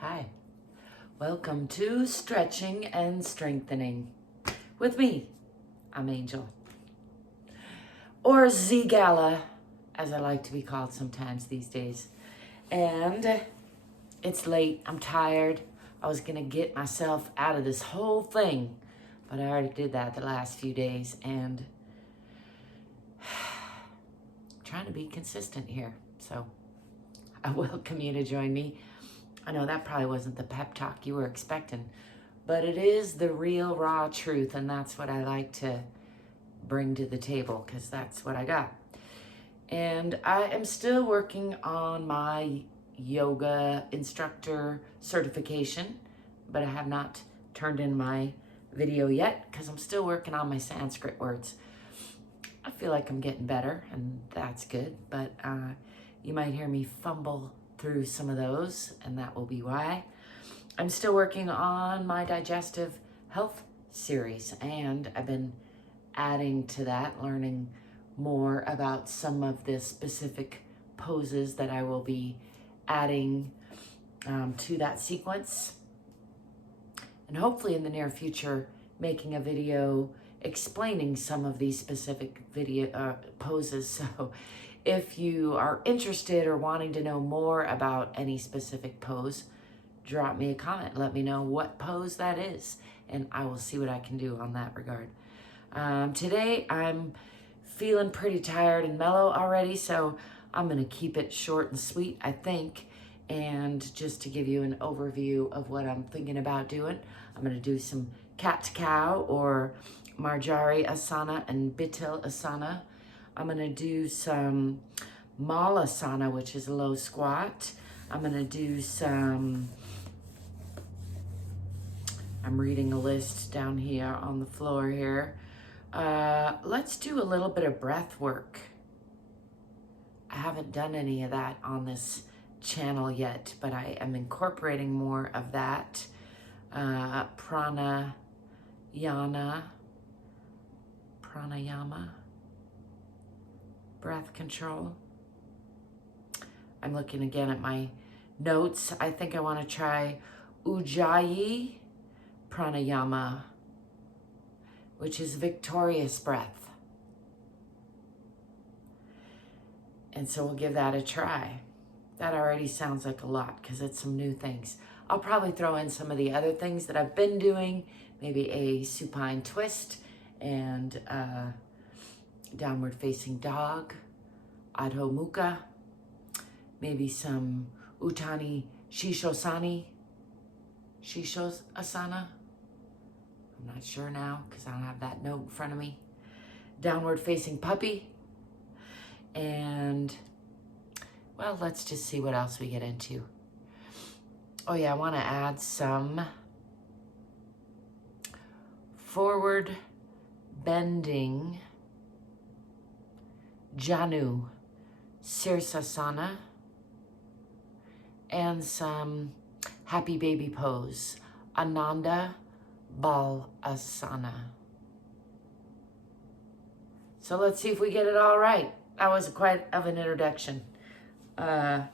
Hi, welcome to Stretching and Strengthening with me. I'm Angel, or ZGALA, as I like to be called sometimes these days. And it's late, I'm tired. I was gonna get myself out of this whole thing, but I already did that the last few days, and I'm trying to be consistent here. So I welcome you to join me. I know that probably wasn't the pep talk you were expecting, but it is the real raw truth, and that's what I like to bring to the table because that's what I got. And I am still working on my yoga instructor certification, but I have not turned in my video yet because I'm still working on my Sanskrit words. I feel like I'm getting better, and that's good, but you might hear me fumble through some of those, and that will be why. I'm still working on my digestive health series, and I've been adding to that, learning more about some of the specific poses that I will be adding to that sequence. And hopefully in the near future, making a video explaining some of these specific poses. So if you are interested or wanting to know more about any specific pose, drop me a comment. Let me know what pose that is, and I will see what I can do on that regard. Today, I'm feeling pretty tired and mellow already, so I'm going to keep it short and sweet, I think. And just to give you an overview of what I'm thinking about doing, I'm going to do some cat-to-cow or Marjaryasana and Bitalasana. I'm going to do some Malasana, which is a low squat. I'm going to do some, I'm reading a list down here on the floor here. Let's do a little bit of breath work. I haven't done any of that on this channel yet, but I am incorporating more of that. Pranayama. Breath control. I'm looking again at my notes. I think I want to try Ujjayi Pranayama, which is victorious breath. And so we'll give that a try. That already sounds like a lot because it's some new things. I'll probably throw in some of the other things that I've been doing, maybe a supine twist and downward facing dog, Adho Mukha, maybe some Uttana Shishosana. I'm not sure now because I don't have that note in front of me. Downward facing puppy. And, well, let's just see what else we get into. Oh yeah, I want to add some forward bending Janu Sirsasana and some happy baby pose, Ananda Balasana. So let's see if we get it all right. That was quite of an introduction. Yeah,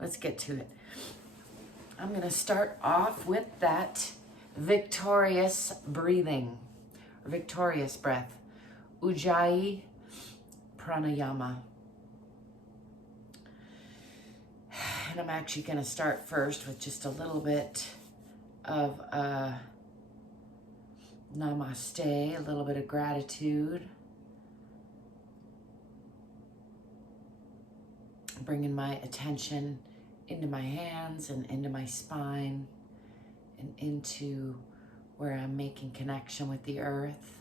let's get to it. I'm gonna start off with that victorious breathing, or victorious breath, Ujjayi Pranayama. And I'm actually going to start first with just a little bit of namaste, a little bit of gratitude. Bringing my attention into my hands and into my spine and into where I'm making connection with the earth.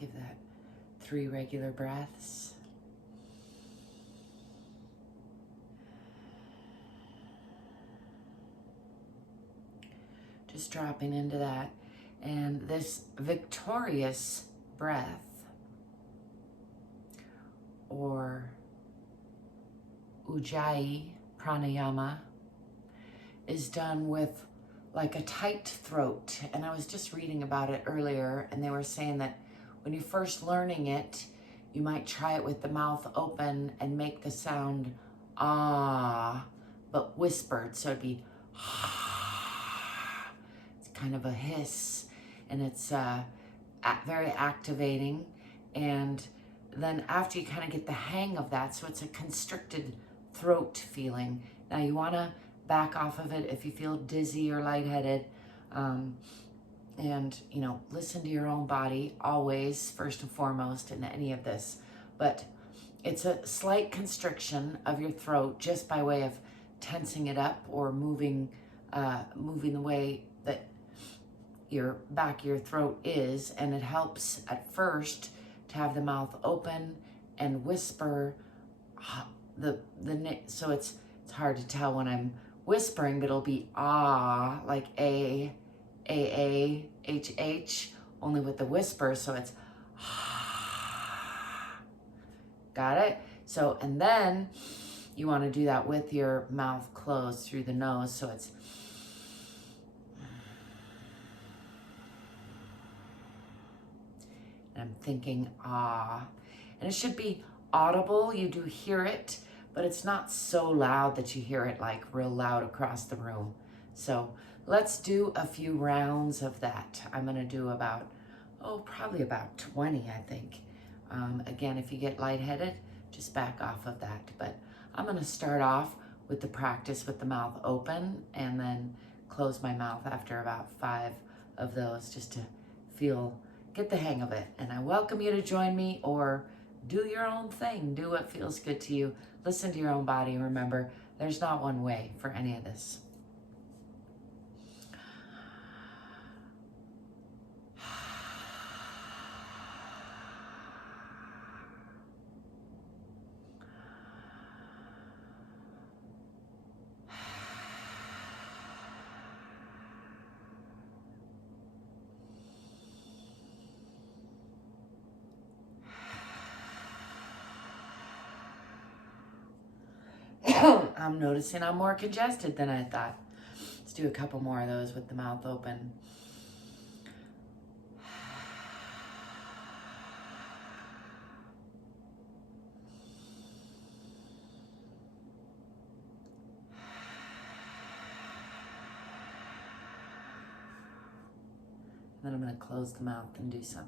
Give that 3 regular breaths. Just dropping into that. And this victorious breath, or Ujjayi Pranayama, is done with like a tight throat. And I was just reading about it earlier, and they were saying that when you're first learning it, you might try it with the mouth open and make the sound ah, but whispered. So it'd be it's kind of a hiss, and it's very activating. And then after you kind of get the hang of that, so it's a constricted throat feeling. Now you want to back off of it if you feel dizzy or lightheaded. And, you know, listen to your own body always, first and foremost, in any of this. But it's a slight constriction of your throat just by way of tensing it up or moving the way that your back of your throat is. And it helps at first to have the mouth open and whisper so it's hard to tell when I'm whispering, but it'll be ah, like A, H, H, only with the whisper, so it's got it? So, and then you want to do that with your mouth closed through the nose, so it's and I'm thinking ah, and it should be audible. You do hear it, but it's not so loud that you hear it like real loud across the room. So let's do a few rounds of that. I'm gonna do about, probably about 20, I think. Again, if you get lightheaded, just back off of that. But I'm gonna start off with the practice with the mouth open and then close my mouth after about 5 of those just to get the hang of it. And I welcome you to join me or do your own thing. Do what feels good to you. Listen to your own body. Remember, there's not one way for any of this. I'm noticing I'm more congested than I thought. Let's do a couple more of those with the mouth open. Then I'm going to close the mouth and do some.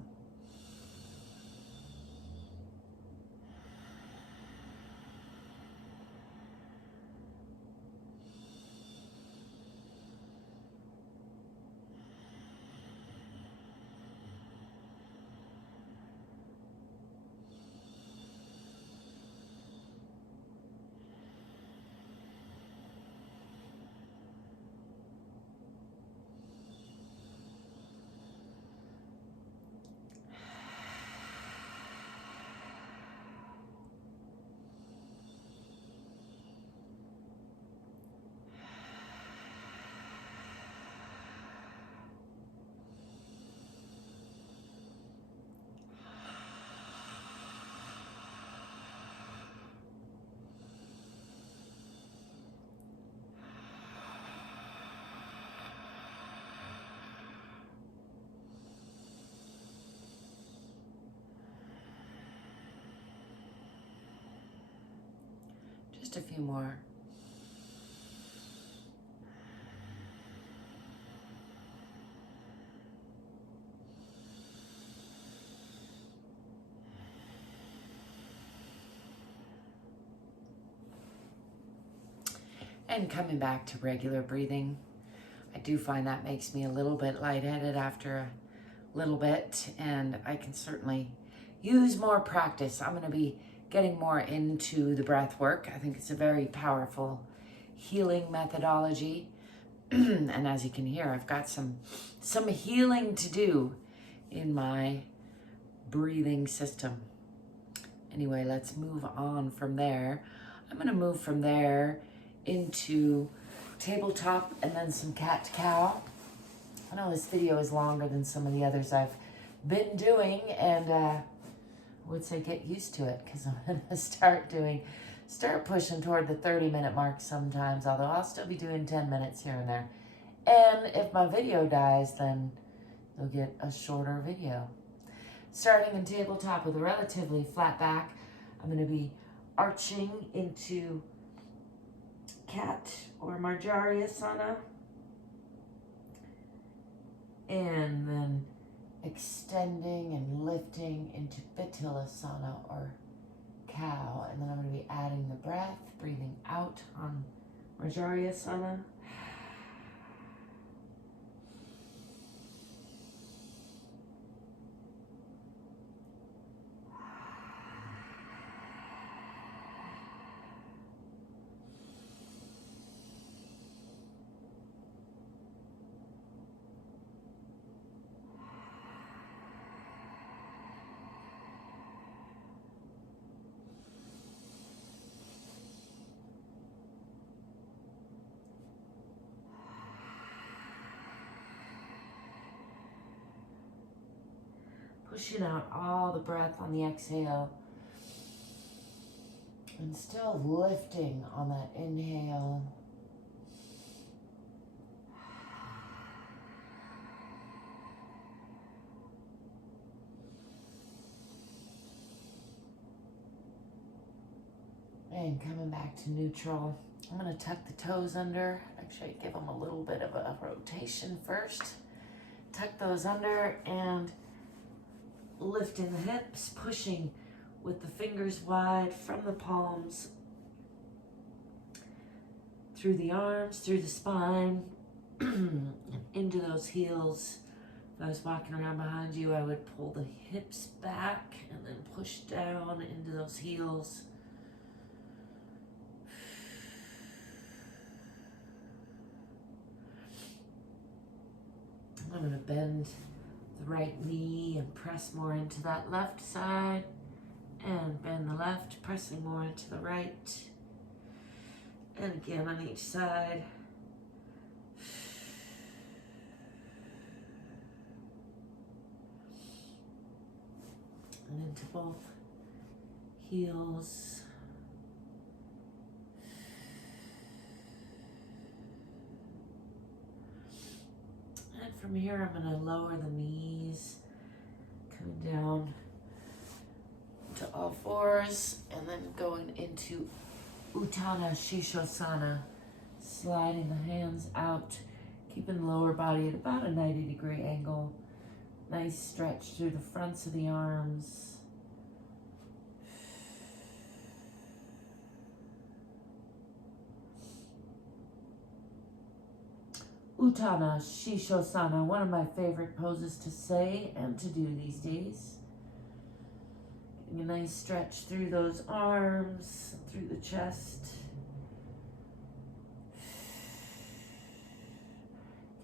Just a few more. And coming back to regular breathing. I do find that makes me a little bit lightheaded after a little bit, and I can certainly use more practice. I'm going to be getting more into the breath work. I think it's a very powerful healing methodology. And as you can hear, I've got some healing to do in my breathing system. Anyway, let's move on from there. I'm going to move from there into tabletop and then some cat to cow. I know this video is longer than some of the others I've been doing, and I would say get used to it, because I'm going to start pushing toward the 30-minute mark sometimes, although I'll still be doing 10 minutes here and there. And if my video dies, then you'll get a shorter video. Starting in tabletop with a relatively flat back, I'm going to be arching into cat or Marjaryasana, and then extending and lifting into Bitalasana or cow. And then I'm going to be adding the breath, breathing out on Marjaryasana. Pushing out all the breath on the exhale. And still lifting on that inhale. And coming back to neutral. I'm going to tuck the toes under. Actually, give them a little bit of a rotation first. Tuck those under and lifting the hips, pushing with the fingers wide from the palms, through the arms, through the spine, into those heels. If I was walking around behind you, I would pull the hips back and then push down into those heels. I'm going to bend the right knee and press more into that left side, and bend the left, pressing more into the right, and again on each side. And into both heels. And from here, I'm going to lower the knees, coming down to all fours, and then going into Uttana Shishosana, sliding the hands out, keeping the lower body at about a 90-degree angle. Nice stretch through the fronts of the arms. Uttana Shishosana, one of my favorite poses to say and to do these days. Getting a nice stretch through those arms, through the chest.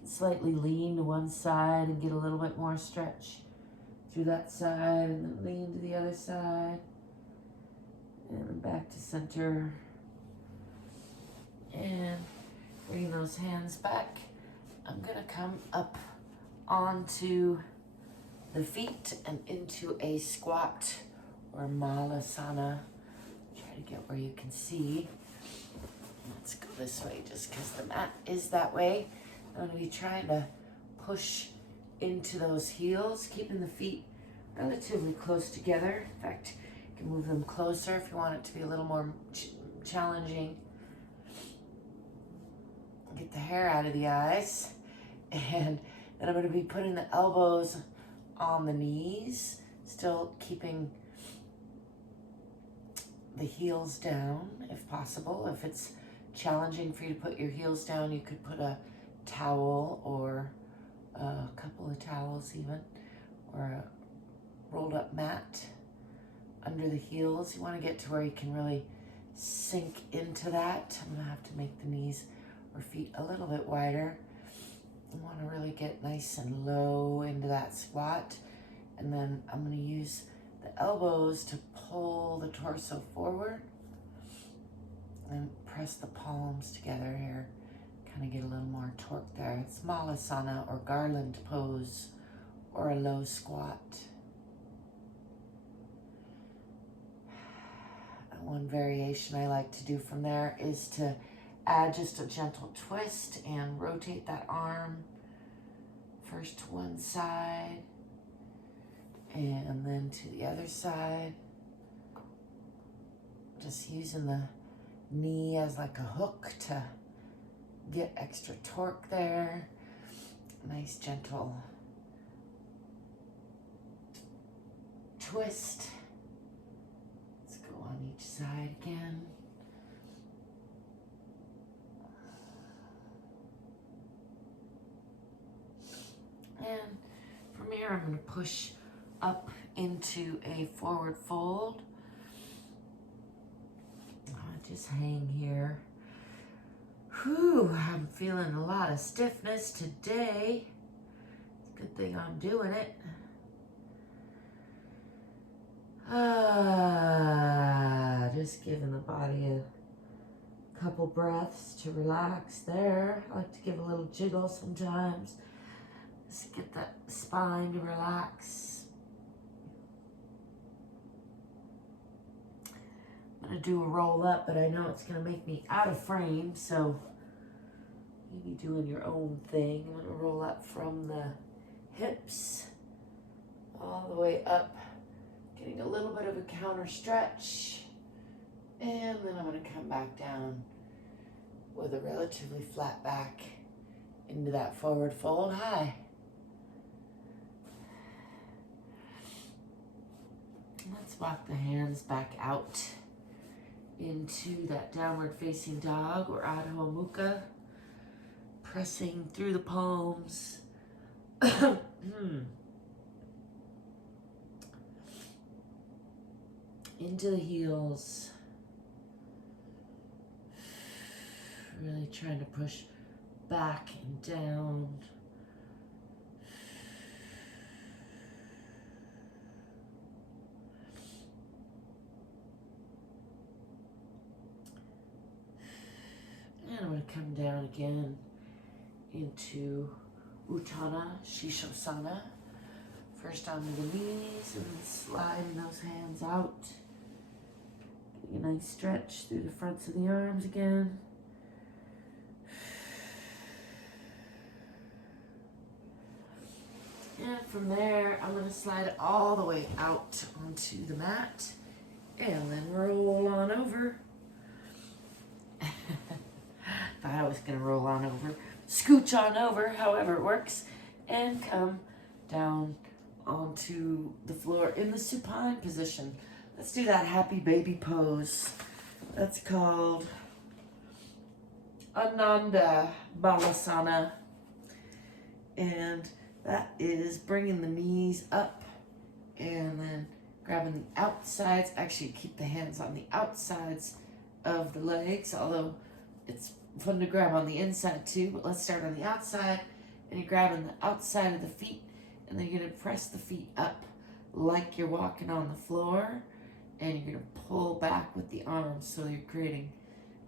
Slightly lean to one side and get a little bit more stretch through that side, and then lean to the other side. And then back to center. And bring those hands back. I'm gonna come up onto the feet and into a squat or Malasana. Try to get where you can see. Let's go this way just because the mat is that way. I'm gonna be trying to push into those heels, keeping the feet relatively close together. In fact, you can move them closer if you want it to be a little more challenging. Get the hair out of the eyes. And then I'm going to be putting the elbows on the knees, still keeping the heels down if possible. If it's challenging for you to put your heels down, you could put a towel or a couple of towels even, or a rolled up mat under the heels. You want to get to where you can really sink into that. I'm going to have to make the knees or feet a little bit wider. You want to really get nice and low into that squat. And then I'm going to use the elbows to pull the torso forward and press the palms together here. Kind of get a little more torque there. It's Malasana or garland pose or a low squat. And one variation I like to do from there is to add just a gentle twist and rotate that arm first to one side and then to the other side. Just using the knee as like a hook to get extra torque there. Nice gentle twist. Let's go on each side again. And from here I'm going to push up into a forward fold. Just hang here. Whew, I'm feeling a lot of stiffness today. It's a good thing I'm doing it. Just giving the body a couple breaths to relax there. I like to give a little jiggle sometimes. Just get that spine to relax. I'm going to do a roll up, but I know it's going to make me out of frame, so maybe doing your own thing. I'm going to roll up from the hips all the way up, getting a little bit of a counter stretch, and then I'm going to come back down with a relatively flat back into that forward fold high. Let's walk the hands back out into that downward facing dog or Adho Mukha, pressing through the palms. Into the heels. Really trying to push back and down. And I'm going to come down again into Uttana, Shish. First onto the knees and then sliding those hands out. Getting a nice stretch through the fronts of the arms again. And from there, I'm going to slide it all the way out onto the mat and then roll on over. Thought I was going to roll on over, scooch on over, however it works, and come down onto the floor in the supine position. Let's do that happy baby pose. That's called Ananda Balasana. And that is bringing the knees up and then grabbing the outsides. Actually, keep the hands on the outsides of the legs, although it's fun to grab on the inside too, but let's start on the outside, and you're grabbing the outside of the feet, and then you're going to press the feet up like you're walking on the floor, and you're going to pull back with the arms, so you're creating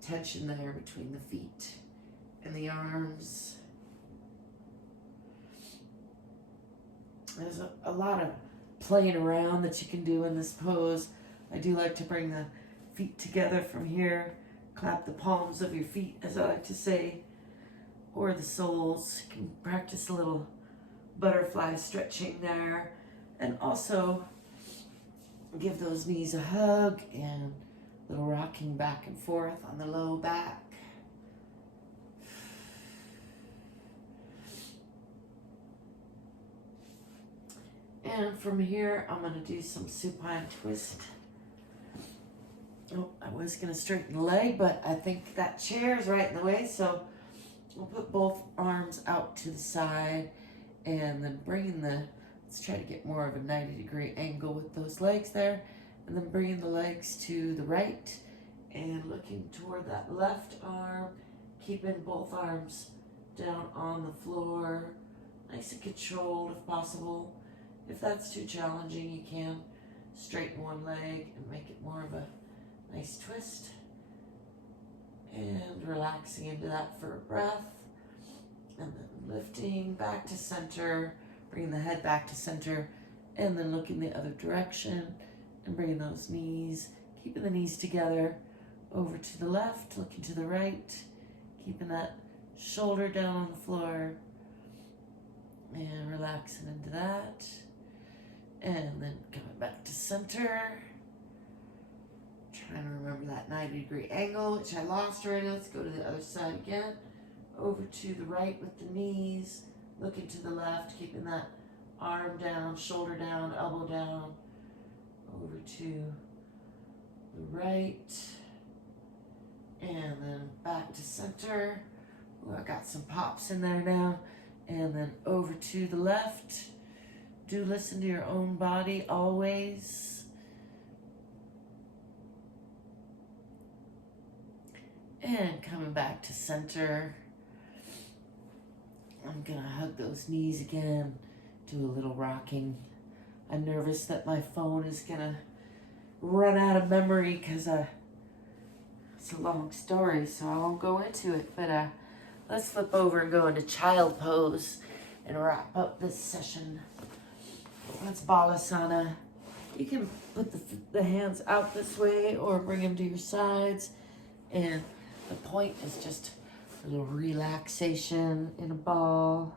tension there between the feet and the arms. There's a lot of playing around that you can do in this pose. I do like to bring the feet together from here. Clap the palms of your feet, as I like to say, or the soles. You can practice a little butterfly stretching there, and also give those knees a hug and a little rocking back and forth on the low back. And from here, I'm going to do some supine twist. Oh, I was going to straighten the leg, but I think that chair is right in the way, so we'll put both arms out to the side and then bringing let's try to get more of a 90-degree angle with those legs there, and then bringing the legs to the right and looking toward that left arm, keeping both arms down on the floor, nice and controlled if possible. If that's too challenging, you can straighten one leg and make it more of a nice twist, and relaxing into that for a breath, and then lifting back to center, bringing the head back to center, and then looking the other direction and bringing those knees, keeping the knees together, over to the left, looking to the right, Keeping that shoulder down on the floor. And relaxing into that. And then coming back to center. Trying to remember that 90-degree angle, which I lost already. Let's go to the other side again. Over to the right with the knees. Looking to the left, keeping that arm down, shoulder down, elbow down. Over to the right. And then back to center. Ooh, I got some pops in there now. And then over to the left. Do listen to your own body always. And coming back to center. I'm gonna hug those knees again. Do a little rocking. I'm nervous that my phone is gonna run out of memory because it's a long story, so I won't go into it. But let's flip over and go into child pose and wrap up this session. That's Balasana. You can put the hands out this way or bring them to your sides. And the point is just a little relaxation in a ball.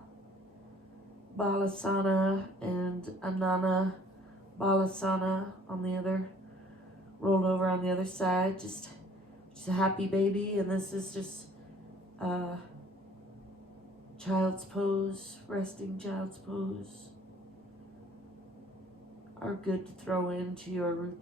Balasana and Anana Balasana on the other, rolled over on the other side. Just a happy baby. And this is just child's pose, resting child's pose. Are good to throw into your routine.